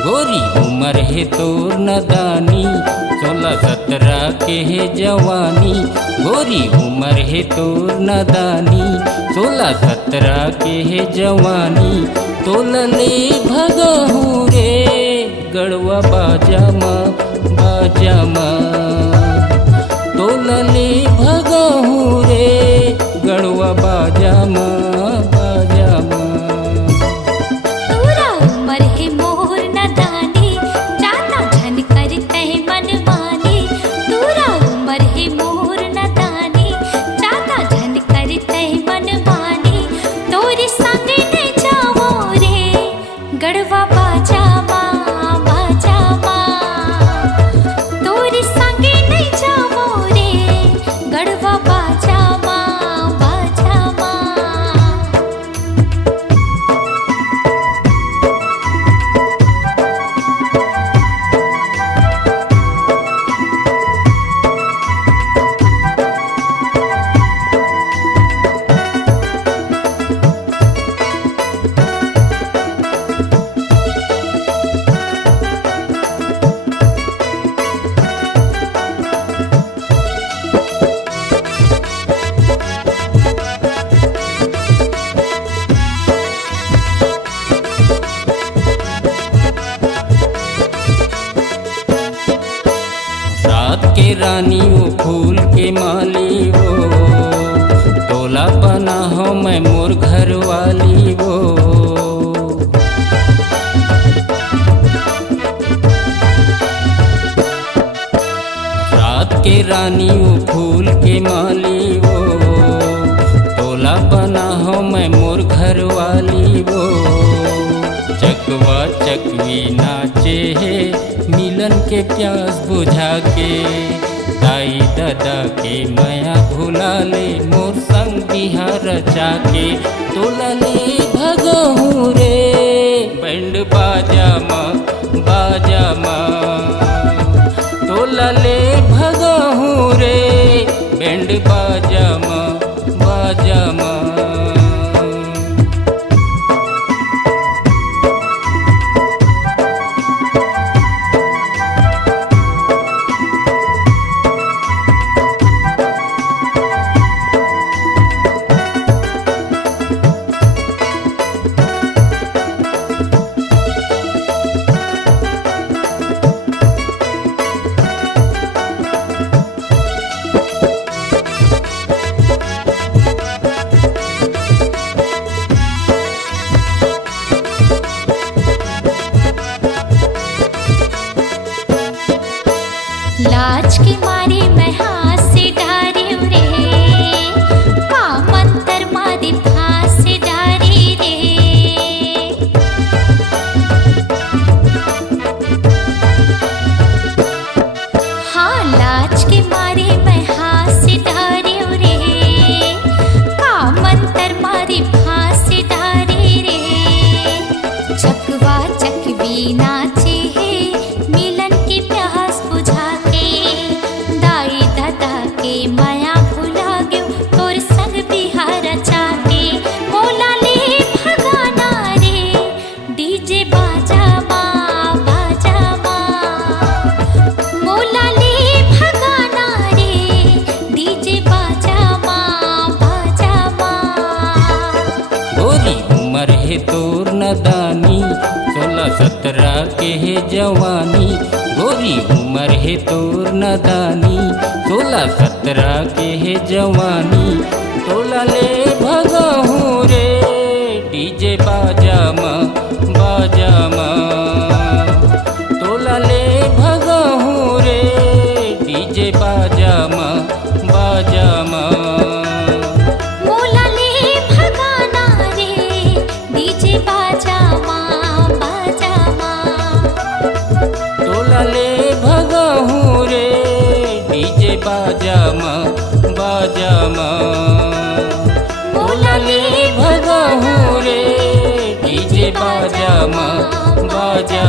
गोरी उम्र है तोर नदानी, 16-17 के है जवानी। गोरी उम्र है तोर नदानी, 16-17 के है जवानी। तोलले भगहू रे गड़वा बाजामा बाजामा, तोलले भगहू रे गड़वा बाजामा बाजामा। गड़वा बाजामा बाजामा, तोरे संगे नहीं जावो रे गड़वा बाजामा बाजामा। रात के रानी वो फूल के माली वो, तोला बना हो मैं मोर घर वाली वो। रात के रानी वो फूल के माली वो, तोला बना हो मैं मोर घर वाली वो। चकवा चकवी नाचे है मिलन के प्यास बुझा के, दाई दादा के माया भुला ले मोर संग बिहार रचा के। तोला ले भगहू रे बैंड बाजामा बाजामा, तोला ले भगहू रे बैंड बाजामा बाजामा। लाज के मारे मैं हाथ से डारी रे, का मंतर मारी फांस से डारी रे। हाँ लाज के मारे मैं हाथ से डारी रे, का मंतर मारी फांस से डारी रे। चकवा चकवी नाचे है मिलन की प्यास बुझा के, दाई दादा के माया भुला गयो तोर संग बिहार चाके। मोला ले भगाना रे डीजे बाजामा बाजामा, मोला ले भगाना रे डीजे बाजामा बाजामा। गोरी उम्र है तोर नदानी, 16-17 के है जवानी। गोरी उम्र है तोर नदानी, 16-17 के है जवानी। तोला ले भगहू रे डीजे बाजामा बाजामा, तोला ले भगहू रे डीजे बाजामा बाजामा। मोला ले भगाना रे डीजे बाजामा बाजामा, तोला ले भगहू रे डीजे बाजामा बाजा बोला ले भगहू रे डीजे बाजा बाजा